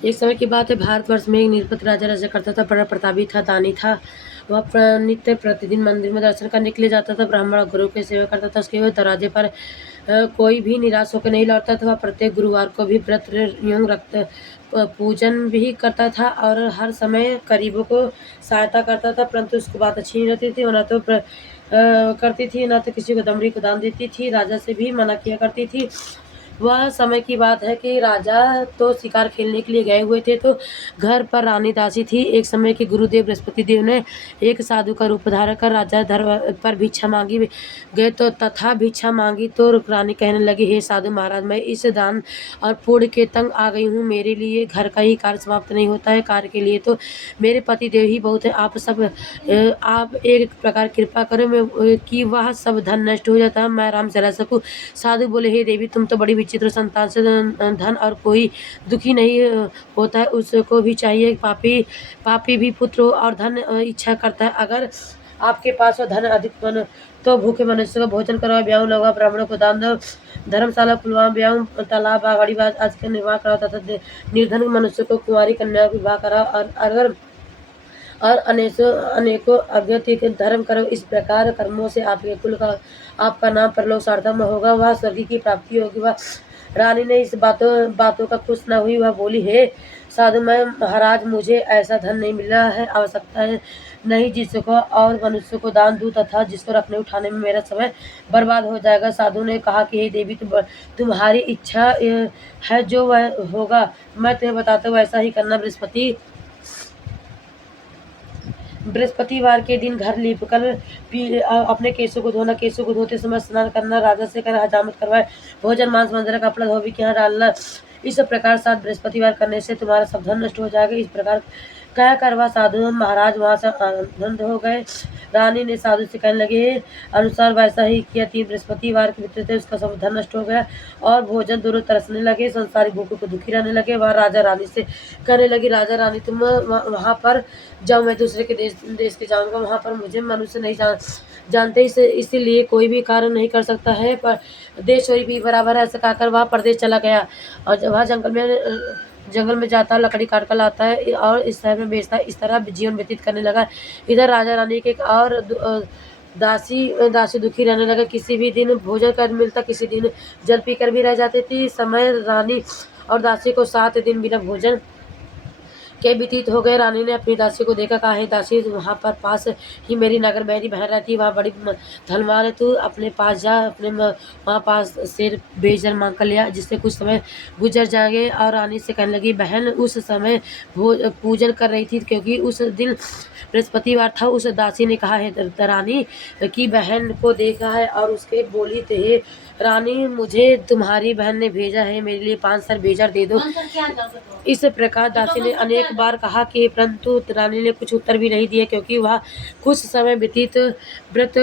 एक समय की बात है, भारतवर्ष में एक निरपत राजा राज्य करता था। बड़ा प्रतापी था, दानी था। वह नित्य प्रतिदिन मंदिर में दर्शन करने के लिए जाता था। ब्राह्मण और गुरु की सेवा करता था। उसके दरवाजे पर कोई भी निराश होकर नहीं लौटता था। वह प्रत्येक गुरुवार को भी व्रत एवं रक्त पूजन भी करता था और हर समय गरीबों को सहायता करता था। परंतु उसको बात अच्छी नहीं रहती थी। वो ना तो करती थी, ना तो किसी को दमड़ी को दान देती थी। राजा से भी मना किया करती थी। वह समय की बात है कि राजा तो शिकार खेलने के लिए गए हुए थे, तो घर पर रानी दासी थी। एक समय के गुरुदेव बृहस्पति देव ने एक साधु का रूप धारण कर राजा दरबार पर भिक्षा मांगी गए, तो तथा भिक्षा मांगी तो रानी कहने लगी, हे साधु महाराज, मैं इस दान और पुण्य के तंग आ गई हूँ। मेरे लिए घर का ही कार्य समाप्त नहीं होता है, कार्य के लिए तो मेरे पति देव ही बहुत है। आप एक प्रकार कृपा करो मैं कि वह सब धन नष्ट हो जाता है, मैं आराम से रह सकूं। साधु बोले, हे देवी, तुम तो बड़ी विचित्र संतान से धन और कोई दुखी नहीं होता है, उसको भी चाहिए। पापी पापी भी पुत्र हो और धन इच्छा करता है। अगर आपके पास हो धन अधिक मन, तो भूखे मनुष्य को भोजन करवाओ, ब्याह लगवा, ब्राह्मणों को दान दो, धर्मशाला खुलवाओ, ब्याह तालाब बागड़ी आज का निर्वाह कराओ तथा निर्धन मनुष्य को कुंवारी कन्या विवाह कराओ और अगर और अनेकों अज्ञात धर्म करो। इस प्रकार कर्मों से आपके कुल का आपका नाम परलोक सार्थक में होगा, वह स्वर्ग की प्राप्ति होगी। वह रानी ने इस बातों बातों का खुश न हुई। वह बोली, हे साधु मैं महाराज, मुझे ऐसा धन नहीं मिला है, आवश्यकता है नहीं जिसको और मनुष्य को दान दूं तथा जिसको रखने उठाने में मेरा समय बर्बाद हो जाएगा। साधु ने कहा कि हे देवी, तुम्हारी इच्छा है जो वह होगा, मैं तुम्हें बताता हूँ वैसा ही करना। बृहस्पतिवार के दिन घर लीपकर अपने केशों को धोना, केशों को धोते समय स्नान करना, राजा से कर हजामत करवाए, भोजन मांस मंजरा कपड़ा धोबी के यहाँ डालना। इस प्रकार सात बृहस्पतिवार करने से तुम्हारा सब धन नष्ट हो जाएगा। इस प्रकार कह कर वह साधु महाराज वहां से आनंद हो गए। रानी ने साधु से कहने लगे अनुसार वैसा ही किया। 3 बृहस्पतिवार के बीतते उसका सब धन नष्ट हो गया और भोजन दोनों तरसने लगे। संसारी भूखों को दुखी रहने लगे। वह राजा रानी से कहने लगी, राजा रानी, तुम वहां पर जाओ, मैं दूसरे के देश के जाऊंगा। वहां पर मुझे मनुष्य नहीं जानते, इसीलिए कोई भी कार्य नहीं कर सकता है, पर देश चोरी भी बराबर है। ऐसा कहकर वह परदेश चला गया और वह जंगल में जाता है, लकड़ी काट कर लाता है और इस शहर में बेचता है। इस तरह जीवन व्यतीत करने लगा। इधर राजा रानी के एक और दासी दासी दुखी रहने लगा। किसी भी दिन भोजन कर मिलता, किसी दिन जल पीकर भी रह जाती थी। समय रानी और दासी को 7 दिन बिना भोजन के व्यतीत हो गए। रानी ने अपनी दासी को देखा, कहा, हे दासी, वहाँ पर पास ही मेरी नगर मेरी बहन रहती है, वहाँ बड़ी धनवान है, तू अपने पास जा, अपने वहाँ पास से बेजर मांग कर लिया, जिससे कुछ समय गुजर जाएंगे। और रानी से कहने लगी, बहन उस समय पूजन कर रही थी क्योंकि उस दिन बृहस्पतिवार था। उस दासी ने कहा, है रानी की बहन को देखा है और उसके बोली थे, रानी, मुझे तुम्हारी बहन ने भेजा है, मेरे लिए 5 सर बेजर दे दो। इस प्रकार दासी ने अनेक बार कहा कि परंतु रानी ने कुछ उत्तर भी नहीं दिया, क्योंकि वह कुछ समय व्यतीत व्रत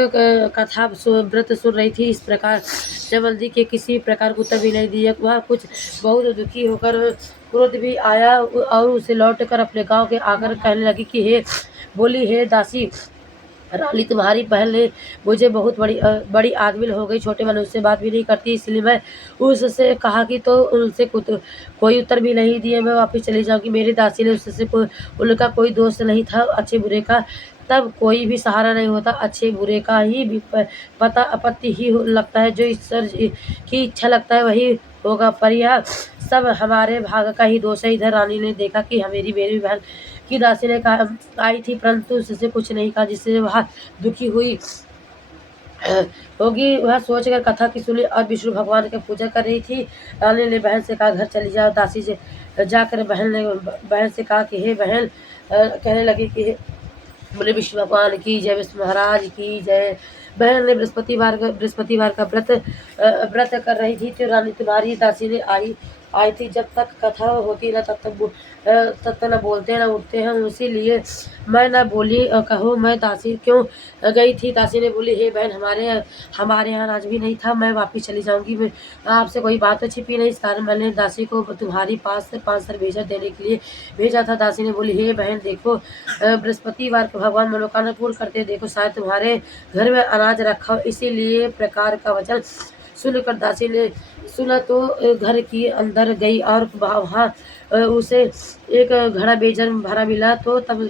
सुन रही थी। इस प्रकार जबलदी के किसी प्रकार का उत्तर भी नहीं दिया। वह कुछ बहुत दुखी होकर क्रोध भी आया और उसे लौट कर अपने गांव के आकर कहने लगी कि हे दासी रानी, तुम्हारी बहन ने मुझे बहुत बड़ी आदमी हो गई, छोटे मनुष्य से बात भी नहीं करती, इसलिए मैं उससे कहा कि तो उनसे कोई उत्तर भी नहीं दिए, मैं वापस चली जाऊंगी। मेरी दासी ने उससे उनका कोई दोस्त नहीं था, अच्छे बुरे का तब कोई भी सहारा नहीं होता, अच्छे बुरे का ही पता आपत्ति ही लगता है, जो ईश्वर की इच्छा लगता है वही होगा, पर यह सब हमारे भाग का ही दोष है। इधर रानी ने देखा कि मेरी बहन की दासी ने कहा आई थी, परंतु उससे कुछ नहीं कहा, जिससे वह दुखी हुई होगी। वह सोचकर कथा की सुनी और विष्णु भगवान की पूजा कर रही थी। रानी ने बहन से कहा, घर चली जाओ। दासी से जाकर बहन से कहा कि हे बहन, कहने लगी कि बोले विष्णु भगवान की जय, विष्णु महाराज की जय। बहन ने बृहस्पतिवार का व्रत कर रही थी, तो रानी तुम्हारी दासी ने आई थी। जब तक कथा होती ना तब तक न बोलते न उठते हैं, इसीलिए मैं न बोली। कहो मैं दासी क्यों गई थी? दासी ने बोली, हे बहन, हमारे यहाँ आज भी नहीं था, मैं वापिस चली जाऊंगी। मैं आपसे कोई बात तो छिपी नहीं, इस कारण मैंने दासी को तुम्हारी पास से 5 सर बेजर देने के लिए भेजा था। दासी ने बोली, हे बहन, देखो बृहस्पतिवार को भगवान मनोकामना पूर्ण करते, देखो शायद तुम्हारे घर में अनाज रखा हो, इसीलिए प्रकार का वचन सुनकर दासी ने सुना तो घर की अंदर गई और वहाँ उसे एक घड़ा बेजन भरा मिला। तो तब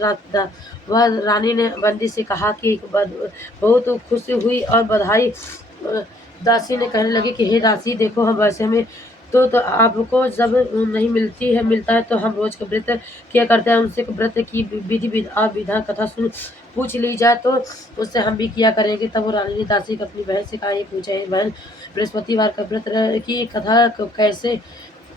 वह रानी ने बंदी से कहा कि बहुत खुशी हुई और बधाई। दासी ने कहने लगी कि हे दासी, देखो हम वैसे में तो आपको जब नहीं मिलता है तो हम रोज का व्रत किया करते हैं। उनसे व्रत की विधा कथा सुन पूछ ली जाए तो उससे हम भी किया करेंगे। तब वो रानी ने दासी को अपनी बहन से कहा, ये पूछा है बहन, बृहस्पतिवार का व्रत की कथा कैसे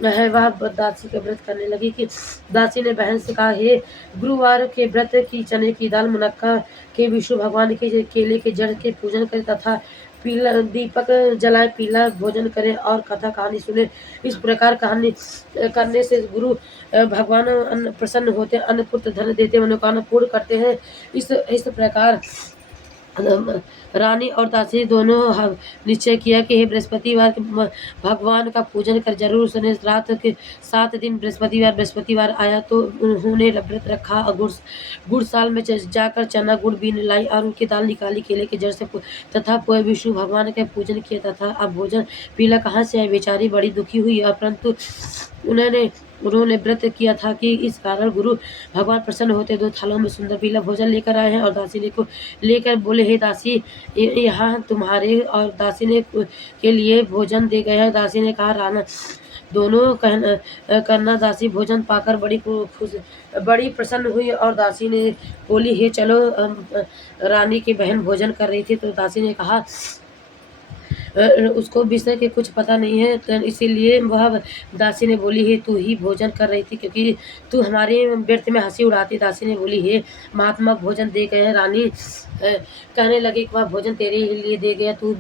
है। वह दासी का व्रत करने लगी कि दासी ने बहन से कहा, हे गुरुवार के व्रत की चने की दाल मुनक्का के विष्णु भगवान के केले के जड़ के पूजन करें तथा पीला दीपक जलाए, पीला भोजन करें और कथा कहानी सुने। इस प्रकार कहानी करने से गुरु भगवान प्रसन्न होते, अन्न पुत्र धन देते, मनोकामना पूर्ण करते हैं। इस प्रकार रानी और दासी दोनों निश्चय किया कि हे बृहस्पतिवार भगवान का पूजन कर जरूर सुने। रात के 7 दिन बृहस्पतिवार आया तो उन्होंने व्रत रखा और गुड़साल में जाकर चना गुड़ बीन लाई और उनकी दाल निकाली, केले के जड़ से तथा पोए विष्णु भगवान का पूजन किया। तथा अब भोजन पीला कहाँ से आए। बेचारी बड़ी दुखी हुई, परंतु उन्होंने व्रत किया था कि इस कारण गुरु भगवान प्रसन्न होते। 2 थालों में सुंदर पीला भोजन लेकर आए हैं और दासी ने को लेकर बोले, हे दासी, यहाँ तुम्हारे और दासी ने के लिए भोजन दे गए हैं। दासी ने कहा, राणा दोनों करना। दासी भोजन पाकर बड़ी प्रसन्न हुई और दासी ने बोली, हे चलो। रानी की बहन भोजन कर रही थी तो दासी ने कहा, उसको विषय के कुछ पता नहीं है, तो इसीलिए वह दासी ने बोली, हे तू ही भोजन कर रही थी क्योंकि तू हमारे व्यर्थ में हंसी उड़ाती। दासी ने बोली, हे महात्मा भोजन दे गए हैं। रानी कहने लगी कि वह भोजन तेरे ही लिए दे गया, तू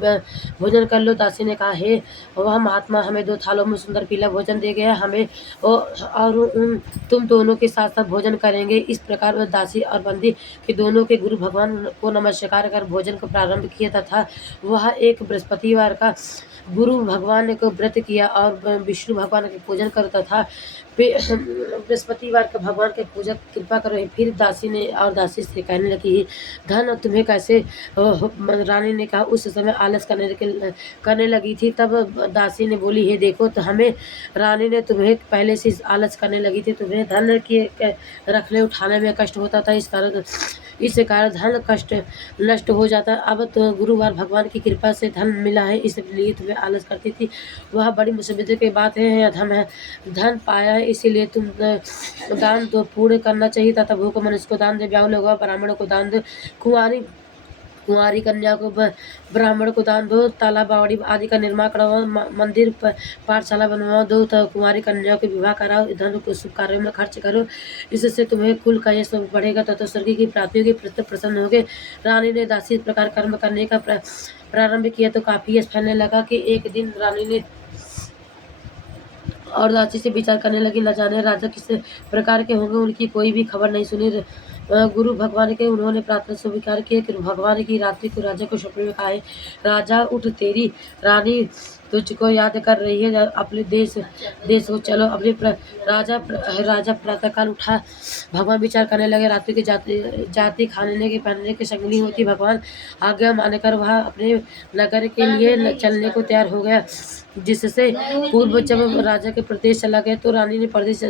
भोजन कर लो। दासी ने कहा, हे वह महात्मा हमें 2 थालों में सुंदर पीला भोजन दे गया, हमें और तुम दोनों के साथ साथ भोजन करेंगे। इस प्रकार वह दासी और बंदी के दोनों के गुरु भगवान को नमस्कार कर भोजन को प्रारंभ किया। तथा वह एक बृहस्पतिवार का गुरु भगवान को व्रत किया और विष्णु भगवान के पूजन करो तथा बृहस्पतिवार का भगवान के पूजा कृपा करो। फिर दासी से कहने लगी, धन तुम्हें कैसे। रानी ने कहा, उस समय आलस करने लगी थी। तब दासी ने बोली, हे देखो तो हमें रानी ने तुम्हें पहले से आलस करने लगी थी, तुम्हें धन के रखने उठाने में कष्ट होता था, इस कारण धन कष्ट नष्ट हो जाता। अब तो गुरुवार भगवान की कृपा से धन मिला है, इसलिए तुम्हें आलस करती थी। वह बड़ी मुसीबत की बात है, अधम है। धन पाया है इसीलिए तुम दान दो, पूर्ण करना चाहिए तथा भूख मनुष्य को दान दे, ब्याह लोग ब्राह्मणों को दान दो, कुंवारी कन्या को ब्राह्मण को दान दो, तालाब बावड़ी आदि का निर्माण कराओ, मंदिर पाठशाला बनवाओ दो, तो कुंवारी कन्या को विवाह कराओ, धन को शुभ कार्यों में खर्च करो, इससे तुम्हें कुल का यश बढ़ेगा तथा स्वर्ग की प्राप्ति होगी, प्रसन्न होगे। रानी ने दासी इस प्रकार कर्म करने का प्रारंभ किया तो काफी यश फैलने लगा कि एक दिन रानी ने और दासी से विचार करने लगी, न जाने राजा किस प्रकार के होंगे, उनकी कोई भी खबर नहीं सुनी। गुरु भगवान के उन्होंने प्रार्थना स्वीकार किया कि भगवान की रात्रि को राजा को स्वप्न में कहा, राजा उठ, तेरी रानी तुझको याद कर रही है, अपने देश हो चलो। अपने राजा प्रातःकाल उठा, भगवान विचार करने लगे, रात्रि की जाति खाने के पहनने की संगनी होती। भगवान आज्ञा मानकर वह अपने नगर के लिए चलने को तैयार हो गया। जिससे पूर्व जब राजा के प्रदेश चला गया तो रानी ने प्रदेश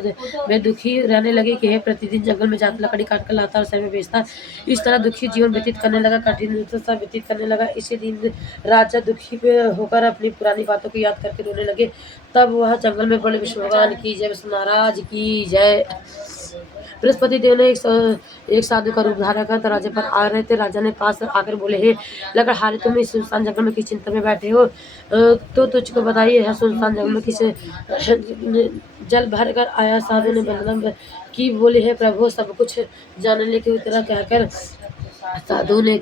में दुखी रहने लगी कि हे प्रतिदिन जंगल में जाकर लकड़ी काट कर लाता और शहर में बेचता। इस तरह दुखी जीवन व्यतीत करने लगा, कठिन सा व्यतीत करने लगा। इसी दिन राजा दुखी होकर अपनी पुरानी बातों को याद करके रोने लगे। तब वह जंगल में बड़े विष्णु भगवान की जय, विष्णु महाराज की जय। बृहस्पति देव ने एक साधु का रूप धारण कर दरवाजे पर आ रहे थे। राजा ने पास आकर बोले, हे लकड़हारे, तुम इस सुनसान जंगल में किस चिंता में बैठे हो, तो तुझको बताइए यह सुनसान जंगल में किस जल भर कर आया। साधु ने बंदना की बोले, हे प्रभु, सब कुछ जानने की तरह कहकर साधु ने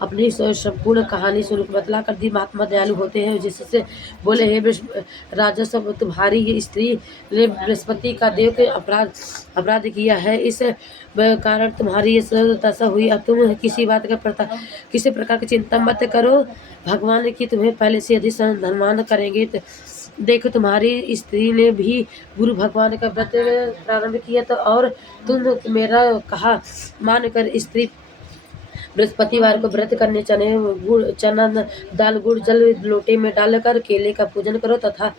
अपनी संपूर्ण कहानी सुन बतला कर दी। महात्मा दयालु होते हैं, जिससे बोले, हे राजा, सब तुम्हारी ये स्त्री ने बृहस्पति का देव के अपराध किया है, इस कारण तुम्हारी ये दशा हुई। अब तुम किसी बात का किसी प्रकार की चिंता मत करो, भगवान की तुम्हें पहले से अधिक धनवान करेंगे। देखो, तुम्हारी स्त्री ने भी गुरु भगवान का व्रत प्रारंभ किया तो और तुम मेरा कहा मानकर स्त्री बृहस्पतिवार को व्रत करने चना दाल गुड़ जल लोटे में डालकर केले का पूजन करो तथा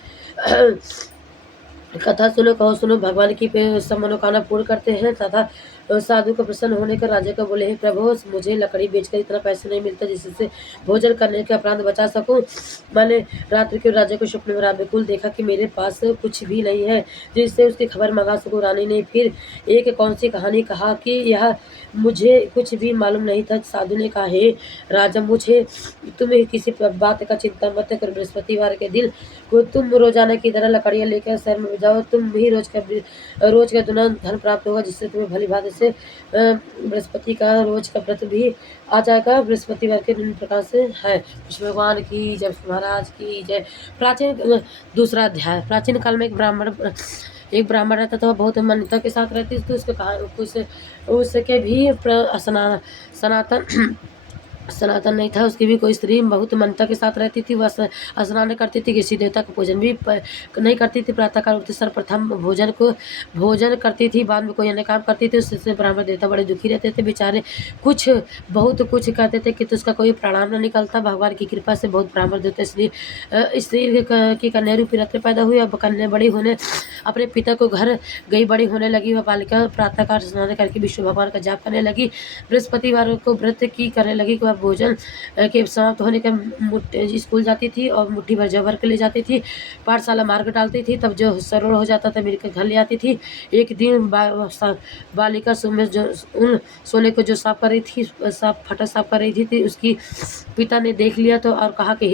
कथा सुनो कहो सुनो भगवान की सब मनोकामना पूर्ण करते हैं तथा साधु को प्रसन्न होने का राजा को बोले, हे प्रभु मुझे लकड़ी बेचकर इतना पैसा नहीं मिलता जिससे भोजन करने के अपराध बचा सकूं। मैंने रात्रि के राजा को स्वप्न में बिल्कुल देखा कि मेरे पास कुछ भी नहीं है जिससे उसकी खबर मंगा सकूं। रानी ने फिर एक कौन सी कहानी कहा कि यह मुझे कुछ भी मालूम नहीं था। साधु ने कहा, हे राजा मुझे तुम्हें किसी बात का चिंता मत कर। बृहस्पतिवार के दिन को तुम रोजाना की तरह लकड़ियां लेकर शहर में जाओ, तुम ही रोज का दुना धन प्राप्त होगा जिससे तुम्हें भली भांति से बृहस्पति का रोज का व्रत भी आ जाएगा। बृहस्पतिवार के दिन प्रकार से है। विष्णु भगवान की जय, महाराज की जय। दूसरा अध्याय। प्राचीन काल में एक ब्राह्मण रहता था, वह बहुत मान्यता के साथ रहती थी। उसके कहा उसके भी सनातन नहीं था। उसकी भी कोई स्त्री बहुत मान्यता के साथ रहती थी। वह स्नान करती थी, किसी देवता का पूजन भी नहीं करती थी। प्रातःकाल उठते सर्वप्रथम भोजन करती थी, बाद में कोई अन्य काम करती थी। उससे ब्राह्मण देवता बड़े दुखी रहते थे बेचारे। बहुत कुछ कहते थे कि उसका कोई परिणाम न निकलता। भगवान की कृपा से बहुत ब्राह्मण देवता स्त्री की कन्या रूपी रत्न पैदा हुई। अब कन्या बड़ी होने अपने पिता को घर गई, बड़ी होने लगी। वह बालिका प्रातःकाल स्नान करके विष्णु भगवान का जाप करने लगी। बृहस्पतिवार को व्रत की करने लगी कि वह भोजन के समाप्त होने के स्कूल जाती थी और मुट्ठी भर जब भर के ले जाती थी। पाठशाला मार्ग डालती थी, तब जो सरल हो जाता था मिलकर घर ले आती थी। एक दिन बालिका उन सोने को जो साफ कर रही थी, साफ कर रही थी, उसकी पिता ने देख लिया तो और कहा कि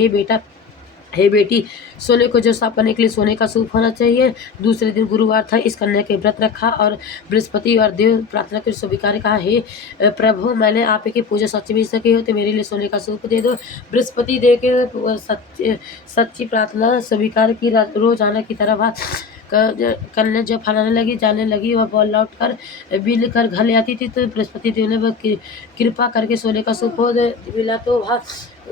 हे बेटी, सोने को जो साफ करने के लिए सोने का सूप होना चाहिए। दूसरे दिन गुरुवार था। इस कन्या के व्रत रखा और बृहस्पति और देव प्रार्थना कर स्वीकार कहा, हे प्रभु मैंने आप की पूजा सच्ची में सकी हो तो मेरे लिए सोने का सूप दे दो। बृहस्पति देव के सच्ची प्रार्थना स्वीकार की। रोजाना की तरह वह कन्या जब जाने लगी वह लौट कर बिल कर घर ले आती थी। तो बृहस्पति देव ने वह कृपा करके सोने का सूप मिला तो वह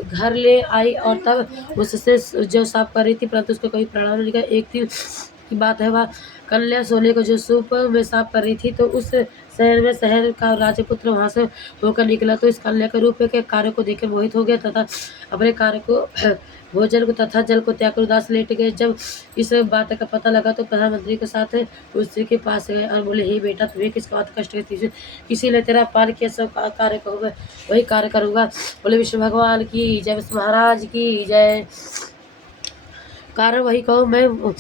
घर ले आई और तब उससे जो साफ कर रही थी, परंतु उसको कोई परिणाम नहीं। एक दिन की बात है, वह कन्या सोने को जो सूप में साफ कर रही थी तो उस शहर का राजपुत्र वहां से होकर निकला। तो इस कन्या के रूप के कार्य को देखकर मोहित हो गया तथा अपने कार्य को भोजन को तथा जल को त्याग कर उदास लेट गए। जब इस बात का पता लगा तो प्रधानमंत्री के साथ उसके के पास गए और बोले, हे बेटा तुम्हें किस बात कष्ट है? किसी ने तेरा पार किया, सब कार्य करूँगा वही कार्य करूँगा। बोले विष्णु भगवान की जय, महाराज की जय। कार्य वही कहो, मैं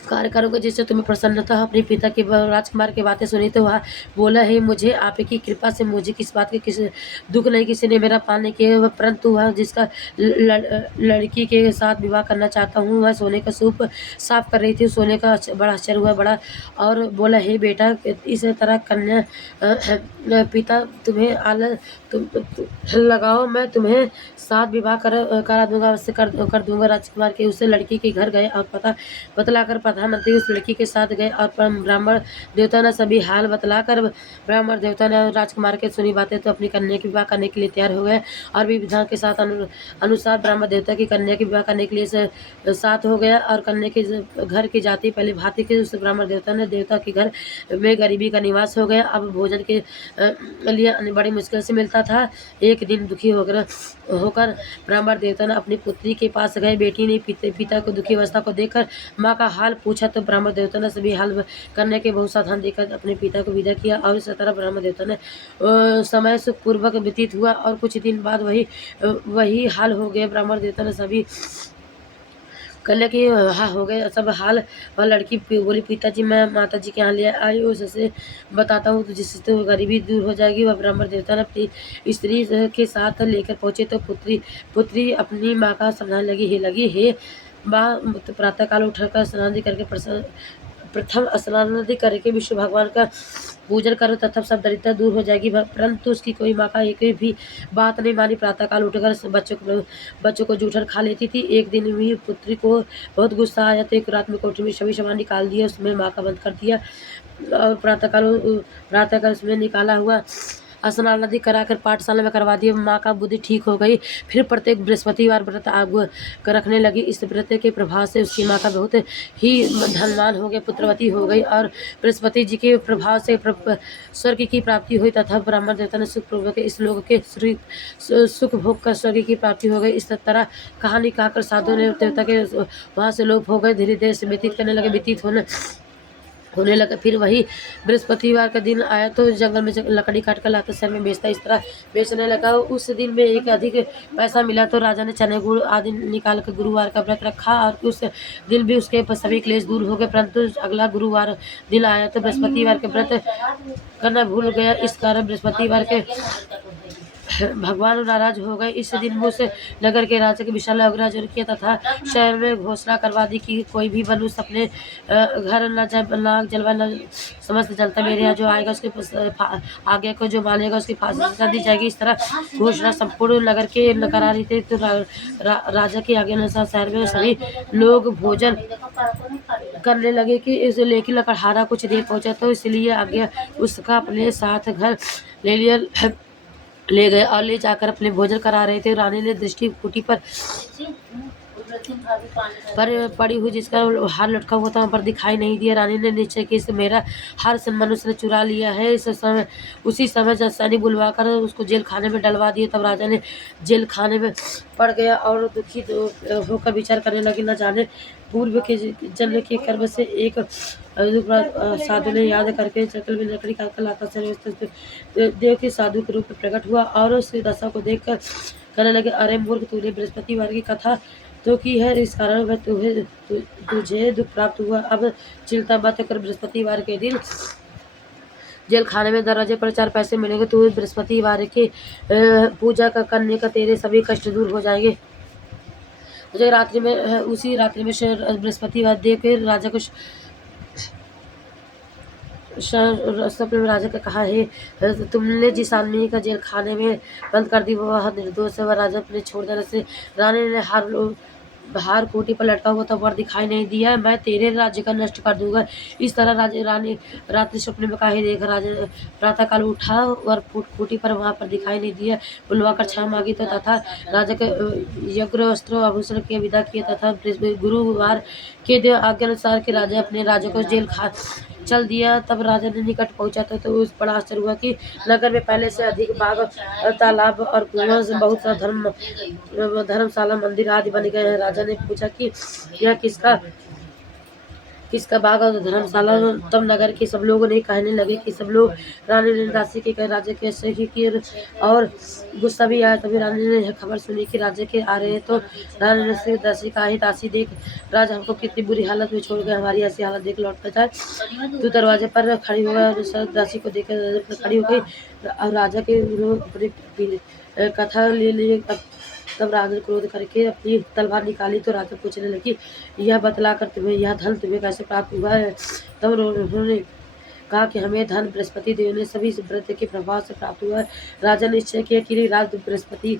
कार्य करूँगा जिससे तुम्हें प्रसन्नता। अपने पिता के राजकुमार की बातें सुनी तो वह बोला, है मुझे आपकी कृपा से मुझे किस बात के किसी दुख नहीं, किसी ने मेरा पालन किया, परंतु वह जिसका लड़की के साथ विवाह करना चाहता हूँ वह सोने का सूप साफ कर रही थी। सोने का बड़ा आश्चर्य हुआ बड़ा और बोला, हे बेटा इस तरह कन्या पिता तुम्हें लगाओ, मैं तुम्हें साथ विवाह करा दूंगा, अवश्य कर दूंगा। राजकुमार के उससे लड़की के घर गए और पता बतलाकर प्रधानमंत्री उस लड़की के साथ गए और ब्राह्मण देवता ने सभी हाल बतलाकर ब्राह्मण देवता ने राजकुमार के सुनी बातें तो अपनी कन्या की विवाह करने के लिए तैयार हो गए और भी विधान के साथ अनुसार ब्राह्मण देवता की कन्या की विवाह करने के लिए साथ हो गया। और कन्या के घर की जाति पहले भांति के उस ब्राह्मण देवता के घर में गरीबी का निवास हो गया। अब भोजन के लिए बड़ी मुश्किल से मिलता था। एक दिन दुखी होकर ब्राह्मण देवता ने अपनी पुत्री के पास गए। बेटी ने पिता को दुखी अवस्था को देखकर माँ का हाल पूछा तो ब्राह्मण देवता ने सभी हाल करने के बहुत सावधान देकर अपने पिता को विदा किया। और इस तरह ब्राह्मण देवता ने समय सुखपूर्वक व्यतीत हुआ और कुछ दिन बाद वही हाल हो गया। ब्राह्मण देवता ने सभी कन्या की हो गए सब हाल। वह लड़की बोली, पिताजी मैं माता जी के यहाँ ले आई उससे बताता हूँ तो जिससे तो गरीबी दूर हो जाएगी। वह ब्राह्मण देवता ने अपनी स्त्री के साथ लेकर पहुँचे तो पुत्री अपनी माँ का समझाने लगी, हे माँ प्रातःकाल उठकर स्नान करके प्रथम स्नान करके विष्णु भगवान का पूजन करो तथा सब दरिद्रता दूर हो जाएगी। परंतु उसकी कोई माँ का एक भी बात नहीं मानी। प्रातःकाल उठकर बच्चों को जूठन खा लेती थी। एक दिन भी पुत्री को बहुत गुस्सा आया तो एक रात में कोठरी में सभी सामान निकाल दिया, उसमें माँ का बंद कर दिया और प्रातःकाल उसमें निकाला हुआ स्नान आदि कराकर पाठशाला में करवा दिया। माँ का बुद्धि ठीक हो गई। फिर प्रत्येक बृहस्पतिवार व्रत रखने लगी। इस व्रत के प्रभाव से उसकी माँ का बहुत ही धनवान हो गया, पुत्रवती हो गई और बृहस्पति जी के प्रभाव से स्वर्ग की प्राप्ति हुई तथा ब्राह्मण देवता ने सुखपूर्वक इस लोक के सुख भोग कर स्वर्ग की प्राप्ति हो गई। इस तरह कहानी कहकर साधु ने देवता के वहाँ से लोप हो गए। धीरे धीरे से व्यतीत करने लगे, व्यतीत होने लगा। फिर वही बृहस्पतिवार का दिन आया तो जंगल में लकड़ी काट कर लाता शहर में बेचता। इस तरह बेचने लगा। उस दिन में एक अधिक पैसा मिला तो राजा ने चने गुड़ आदि निकाल कर गुरुवार का व्रत रखा और उस दिन भी उसके सभी क्लेश दूर हो गए। परंतु अगला गुरुवार दिन आया तो बृहस्पतिवार के व्रत करना भूल गया। इस कारण बृहस्पतिवार के भगवान नाराज हो गए। इस दिन उस नगर के राजा के विशाल अग्रहण किया तथा शहर में घोषणा करवा दी कि कोई भी मनुष्य अपने घर न जलवा न समस्त जनता मेरे यहाँ जो आएगा उसके आगे को जो मानेगा उसकी फांसी दी जाएगी। इस तरह घोषणा संपूर्ण नगर के करा रही थी। तो राजा के आगे अनुसार शहर में सभी लोग भोजन करने लगे कि इसे लेकिन लकड़हारा कुछ देर पहुंचा तो इसलिए आगे उसका अपने साथ घर ले गए और ले जाकर अपने भोजन करा रहे थे। रानी ने दृष्टि कुटी पर पड़ी हुई जिसका हार लटका हुआ था वहाँ पर दिखाई नहीं दिया। रानी ने निश्चय किया इससे मेरा हार मनुष्य ने चुरा लिया है। उसी समय जब सैनिक बुलवाकर उसको जेल खाने में डलवा दिया। तब राजा ने जेल खाने में पड़ गया और दुखी होकर विचार करने लगे न जाने पूर्व के जन्म के कर्म से एक साधु ने याद करके जंगल में लकड़ी काटकर लाता देव के साधु के रूप में प्रकट हुआ और उसकी दशा को देखकर कहने लगे, अरे मूर्ख, तूने बृहस्पतिवार की कथा तो की है, इस कारण वह तुझे दुख प्राप्त हुआ। अब चिंता मत कर, बृहस्पतिवार के दिन जेल खाने में दरवाजे पर 4 पैसे मिलेंगे। तू बृहस्पतिवार की पूजा करने का तेरे सभी कष्ट दूर हो जाएंगे। मुझे उसी रात्रि में बृहस्पतिवार देख के राजा को स्वप्न में राजा का कहा है, तुमने जिस आदमी का जेल खाने में बंद कर दी वह निर्दोष है। वह राजा अपने छोड़ देने से रानी ने हार कोटी पर लटका हुआ था वर दिखाई नहीं दिया। मैं तेरे राज्य का नष्ट कर दूंगा। इस तरह रानी रात्रि स्वप्न में कहा देख राजा प्रातः काल उठा और कोटी पर वहां पर दिखाई नहीं दिया। बुलवाकर क्षमा मांगी तो तथा राजा के यज्ञ वस्त्र आभूषण के विदा किए तथा गुरुवार के दिन आज्ञा अनुसार के राजा अपने राजा को जेल चल दिया। तब राजा ने निकट पहुंचा तो उस बड़ा आश्चर्य हुआ कि नगर में पहले से अधिक बाग, तालाब और कुआं से बहुत सा धर्मशाला, मंदिर आदि बन गए हैं। राजा ने पूछा कि यह किसका बाग और धर्मशाला। तब नगर के सब लोगों ने कहने लगे कि सब लोग रानी ने दासी के कहे राजा के सही की और गुस्सा भी आया। तभी रानी ने खबर सुनी कि राजा के आ रहे हैं तो रानी ने सिर्फ दासी कहा, ही दासी देख राजा हमको कितनी बुरी हालत में छोड़ गए, हमारी ऐसी हालत देख लौटता जाए। तो दरवाजे पर खड़ी हो गई, दासी को देकर खड़ी हो गई और राजा के अपनी कथा ले लिए। तब राजा क्रोध करके अपनी तलवार निकाली तो राजा पूछने लगी, यह बतला कर तुम्हें यह धन तुम्हें कैसे प्राप्त हुआ है। तब उन्होंने कहा कि हमें धन बृहस्पति देव ने सभी व्रत के प्रभाव से प्राप्त हुआ है। राजा ने निश्चय किया कि राज बृहस्पति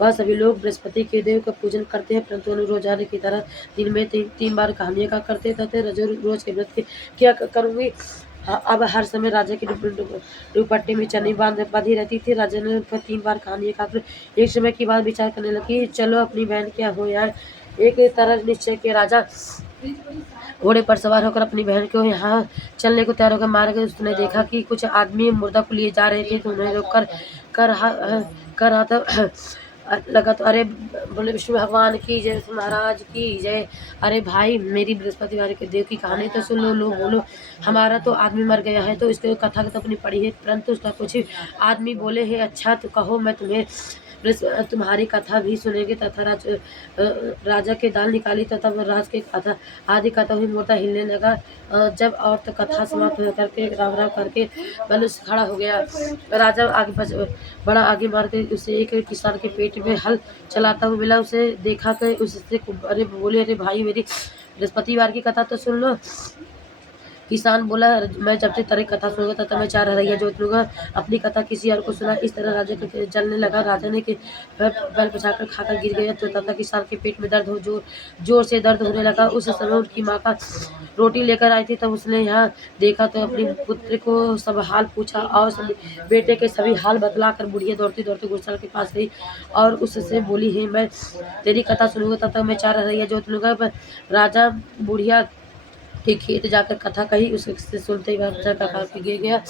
वह सभी लोग बृहस्पति के देव का पूजन करते हैं, परंतु रोजाना की तरह दिन में 3 बार कहानियां का करते थे। रोज के व्रत क्या करूंगी। अब हर समय राजा की दुपट्टे में चन्नी बांधी रहती थी। राजा ने उन पर 3 बार कहानियां का एक समय की बात विचार करने लगी, चलो अपनी बहन क्या हो यार। एक तरह निश्चय के राजा घोड़े पर सवार होकर अपनी बहन को यहाँ चलने को तैयार होकर मार गए। उसने देखा कि कुछ आदमी मुर्दा को लिए जा रहे थे तो उन्हें रोक कर हाथ लगा तो अरे बोले, विष्णु भगवान की जय, महाराज की जय। अरे भाई, मेरी बृहस्पतिवार के देव की कहानी तो सुन लो बोलो। हमारा तो आदमी मर गया है तो इसके कथा तो अपनी पढ़ी है, परंतु उसका कुछ आदमी बोले है, अच्छा तो कहो, मैं तुम्हारी कथा भी सुनेंगे। तथा राजा के दाल निकाली तथा राज के कथा आदि कथा हुई। मुर्दा हिलने लगा। जब और तो कथा समाप्त करके राम राम करके मनुष्य खड़ा हो गया। राजा बड़ा आगे मार के उसे एक किसान के पेट में हल चलाता हुआ मिला। उसे देखा तो उससे अरे बोले, अरे भाई, मेरी बृहस्पतिवार की कथा तो सुन लो। किसान बोला, मैं जब से तेरी कथा सुनूंगा तब तक मैं 4 हरैया जोत लूंगा। अपनी कथा किसी और को सुना। इस तरह राजा का जलने लगा। राजा ने के पैर पछाकर खाकर गिर गया। तो तब तक किसान के पेट में दर्द हो जोर से दर्द होने लगा। उस समय उनकी माँ का रोटी लेकर आई थी। तब उसने यहाँ देखा तो अपनी पुत्र को सब हाल पूछा और सभी बेटे के सभी हाल बतलाकर बुढ़िया दौड़ते दौड़ते घुड़सर के पास गई और उससे बोली, है मैं तेरी कथा सुनूंगा तब तक मैं 4 हरैया जोत लूंगा। राजा बुढ़िया के खेत जाकर कथा कही। उससे सुनते ही वह का गिर गया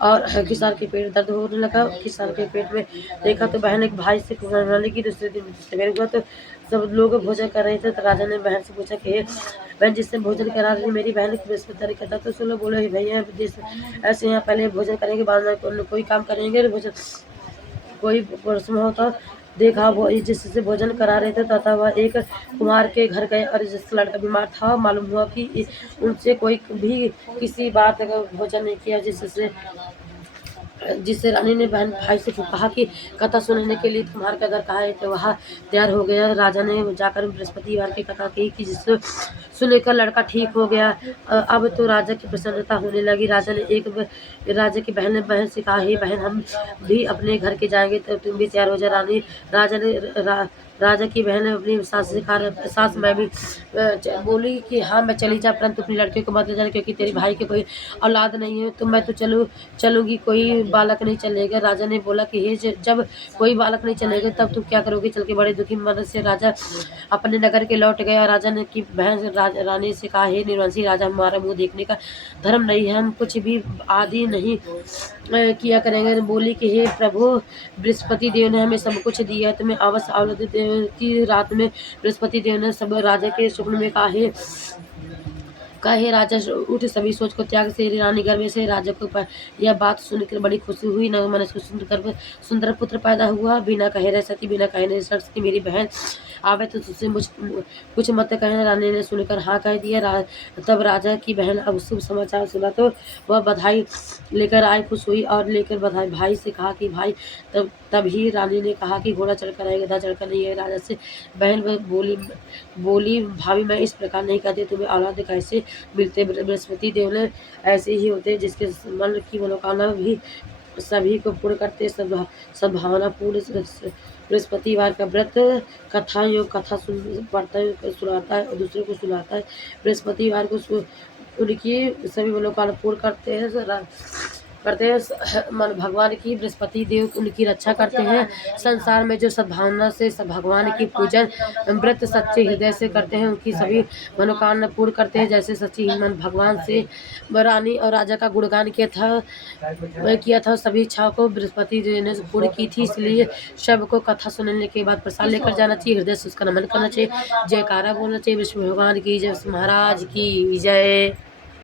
और किसान के पेट दर्द होने लगा। किसान के पेट में देखा तो बहन एक भाई से कुमारने की। दूसरे दिन सवेरे हुआ तो सब लोग भोजन कर रहे थे। तो राजा ने बहन से पूछा कि बहन जिससे भोजन करा रही मेरी बहन की बृहस्पति कहता। तो सुन लोग बोले, भैया ऐसे यहाँ पहले भोजन करेंगे बाद में कोई काम करेंगे भोजन कोई प्रश्न होता। देखा वो जिससे भोजन करा रहे थे तथा वह एक कुमार के घर गए और जिस लड़का बीमार था मालूम हुआ कि उनसे कोई भी किसी बात का भोजन नहीं किया। जिससे रानी ने बहन भाई से कहा कि कथा सुनने के लिए तुम्हारा का घर कहाँ है। तो वहाँ तैयार हो गया। राजा ने जाकर बृहस्पतिवार की कथा की कि जिससे सुनकर लड़का ठीक हो गया। अब तो राजा की प्रसन्नता होने लगी। राजा की बहन से कहा, हे बहन हम भी अपने घर के जाएंगे तो तुम भी तैयार हो जा। राजा की बहन अपनी सास से कहा, सास मैं भी बोली कि हाँ मैं चली जा, परंतु अपनी लड़की को मत ले जाना क्योंकि तेरे भाई के कोई औलाद नहीं है। तो मैं तो चलूंगी, कोई बालक नहीं चलेगा। राजा ने बोला कि हे जब कोई बालक नहीं चलेगा तब तुम क्या करोगे। चल के बड़े दुखी मन से राजा अपने नगर के लौट गया। राजा ने की बहन रानी से कहा, हे निर्वंशी राजा हमारा मुँह देखने का धर्म नहीं है, हम कुछ भी आदि नहीं किया करेंगे। बोली कि हे प्रभु बृहस्पति देव ने हमें सब कुछ दिया है, तुम्हें अवश्य औलाद की रात में बृहस्पति देव ने सब राजा के स्वप्न में कहे राजा उठ सभी सोच को त्याग से रानी गर्भ से राजा को यह बात सुनकर बड़ी खुशी हुई। न मन को सुंदर पुत्र पैदा हुआ। बिना कहे रह सकती, बिना कहे नहीं सक सकती। मेरी बहन आवे तो तुझसे कुछ मत कहे। रानी ने सुनकर हाँ कह दिया। तब राजा की बहन अब शुभ समाचार सुना तो वह बधाई लेकर आई, खुश हुई और लेकर बधाई भाई से कहा कि भाई तभी रानी ने कहा कि घोड़ा चढ़कर आए गधा चढ़कर नहीं है। राजा से बहन बोली भाभी मैं इस प्रकार नहीं कहती, तुम्हें औलाद कैसे मिलते। बृहस्पति देव ने ऐसे ही होते जिसके मन की मनोकामना भी सभी को पूर्ण करते। सद्भावना पूर्ण बृहस्पतिवार का व्रत कथा योग कथा पढ़ता है, सुनाता है और दूसरे को सुनाता है। बृहस्पतिवार को उनकी सभी मनोकामना पूर्ण करते हैं। मन भगवान की बृहस्पति देव उनकी रक्षा करते हैं। संसार में जो सद्भावना से भगवान की पूजन व्रत सच्चे हृदय से करते हैं उनकी सभी मनोकामना पूर्ण करते हैं। जैसे सच्ची मन भगवान से रानी और राजा का गुणगान किया था सभी इच्छाओं को बृहस्पति देव ने पूर्ण की थी। इसलिए सबको कथा सुनने के बाद प्रसाद लेकर जाना चाहिए, हृदय से उसका नमन करना चाहिए, जयकारा बोलना चाहिए। विष्णु भगवान की जय, महाराज की जय।